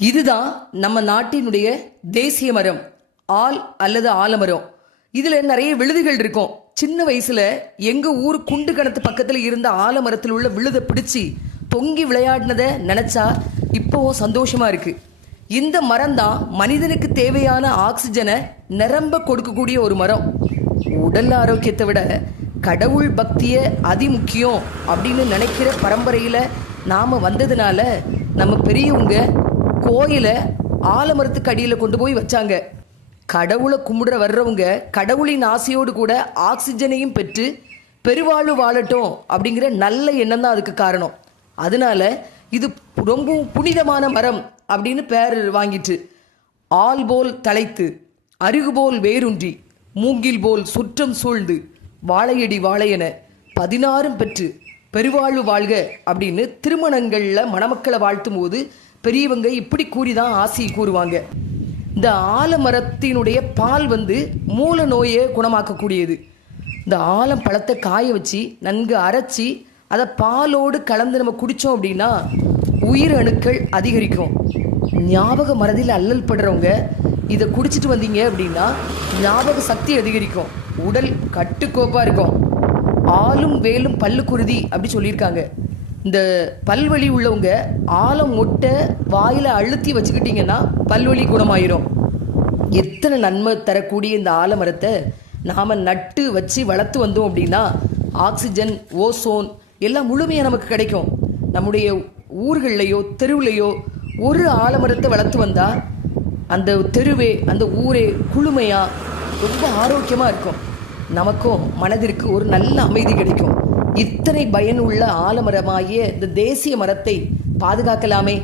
இதுதான் நம்ம நாட்டினுடைய தேசிய மரம் ஆல் அல்லது ஆலமரம். இதில் நிறைய விழுதுகள் இருக்கும். சின்ன வயசில் எங்கள் ஊர் குண்டு கணத்து பக்கத்தில் இருந்த ஆலமரத்தில் உள்ள விழுதை பிடிச்சி பொங்கி விளையாடினதை நினச்சா இப்போவும் சந்தோஷமாக இருக்குது இந்த மரம் தான் மனிதனுக்கு தேவையான ஆக்சிஜனை நிரம்ப கொடுக்கக்கூடிய ஒரு மரம். உடல் ஆரோக்கியத்தை விட கடவுள் பக்தியை அதிமுக்கியம் அப்படின்னு நினைக்கிற பரம்பரையில் நாம் வந்ததுனால நம்ம பெரியவங்க கோயிலை ஆலமரத்துக்கு அடியில் கொண்டு போய் வச்சாங்க. கடவுளை கும்பிடுற வர்றவங்க கடவுளின் ஆசையோடு கூட ஆக்சிஜனையும் பெற்று பெருவாழ்வு வாழட்டும் அப்படிங்கிற நல்ல எண்ணம் தான் அதுக்கு காரணம். அதனால இது ரொம்பவும் புனிதமான மரம் அப்படின்னு பேர் வாங்கிட்டு ஆள் போல் தலைத்து அருகு போல் மூங்கில் போல் சுற்றம் சூழ்ந்து வாழையடி வாழையென பதினாறும் பெற்று பெருவாழ்வு வாழ்க அப்படின்னு திருமணங்களில் மணமக்களை வாழ்த்தும் போது பெரியவங்க இப்படி கூறிதான் ஆசையை கூறுவாங்க. இந்த ஆலமரத்தினுடைய பால் வந்து மூல நோயை குணமாக்கக்கூடியது. இந்த ஆலம் பழத்தை காய வச்சு நன்கு அரைச்சி அதை பாலோடு கலந்து நம்ம குடித்தோம் அப்படின்னா உயிர் அணுக்கள் அதிகரிக்கும். ஞாபக மறதியில் அல்லல் படுறவங்க இதை குடிச்சிட்டு வந்தீங்க அப்படின்னா ஞாபக சக்தி அதிகரிக்கும். உடல் கட்டுக்கோப்பாக இருக்கும். ஆளும் வேலும் பல்லு குருதி அப்படி சொல்லியிருக்காங்க. இந்த பல்வலி உள்ளவங்க ஆலம் மொட்டை வாயில் அழுத்தி வச்சுக்கிட்டிங்கன்னா பல்வலி குணமாயிரும். எத்தனை நன்மை தரக்கூடிய இந்த ஆலமரத்தை நாம் நட்டு வச்சு வளர்த்து வந்தோம் அப்படின்னா ஆக்சிஜன் ஓசோன் எல்லாம் முழுமையாக நமக்கு கிடைக்கும். நம்முடைய ஊர்கள்லையோ தெருவுலையோ ஒரு ஆலமரத்தை வளர்த்து வந்தால் அந்த தெருவே அந்த ஊரே குளுமையாக ரொம்ப ஆரோக்கியமாக இருக்கும். நமக்கும் மனதிற்கு ஒரு நல்ல அமைதி கிடைக்கும். இத்தனை பயனுள்ள ஆலமரமாகிய இந்த தேசிய மரத்தை பாதுகாக்கலாமே.